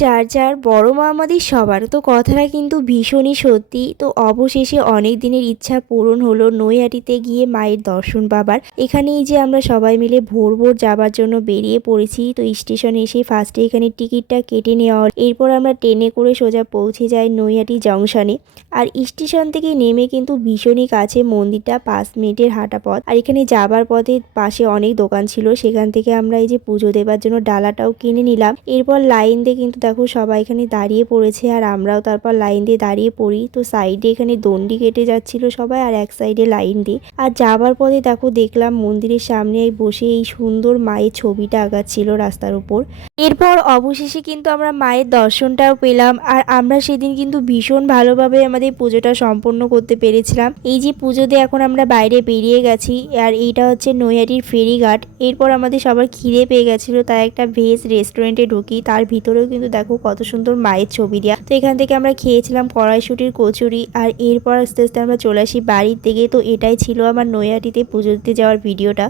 যার যার বড় মা আমাদের সবার, তো কথাটা কিন্তু ভীষণই সত্যি। তো অবশেষে অনেক দিনের ইচ্ছা পূরণ হলো নৈহাটিতে গিয়ে মায়ের দর্শন পাবার। এখানেই যে আমরা সবাই মিলে ভোর ভোর যাবার জন্য বেরিয়ে পড়েছি। তো স্টেশনে এসে ফার্স্টে এখানে টিকিটটা কেটে নেওয়া, এরপর আমরা ট্রেনে করে সোজা পৌঁছে যাই নৈহাটি জংশনে। আর স্টেশন থেকে নেমে কিন্তু ভীষণই কাছে মন্দিরটা, 5 মিনিটের হাঁটা পথ। আর এখানে যাবার পথে পাশে অনেক দোকান ছিল, সেখান থেকে আমরা এই যে পুজো দেবার জন্য ডালাটাও কিনে নিলাম। এরপর লাইন দিয়ে কিন্তু দেখো সবাই এখানে দাঁড়িয়ে পড়েছে, আর আমরাও তারপর লাইন দিয়ে দাঁড়িয়ে পড়ি। তো সাইডে এখানে দণ্ডি কেটে যাচ্ছিল সবাই, আর এক সাইডে লাইন দিয়ে। আর যাবার পথে দেখো দেখলাম মন্দিরের সামনে বসে এই সুন্দর মায়ের ছবিটা আঁকাচ্ছিল রাস্তার উপর। এরপর অবশেষে কিন্তু আমরা মায়ের দর্শনটাও পেলাম। আর আমরা সেদিন কিন্তু ভীষণ ভালোভাবে আমাদের পুজোটা সম্পন্ন করতে পেরেছিলাম। এই যে পুজো দিয়ে এখন আমরা বাইরে বেরিয়ে গেছি, আর এইটা হচ্ছে নৈহাটির ফেরিঘাট। এরপর আমাদের সবার খিদে পেয়ে গেছিলো, তাই একটা ভেজ রেস্টুরেন্টে ঢুকি। তার ভিতরেও কিন্তু দেখো কত সুন্দর মায়ের ছবি দেওয়া। তো এখান থেকে আমরা খেয়েছিলাম কড়াইশুঁটির কচুরি। আর এরপর আস্তে আস্তে আমরা চলে আসি বাড়ির দিকে। তো এটাই ছিল আমার নৈহাটিতে পুজো দিতে যাওয়ার ভিডিওটা।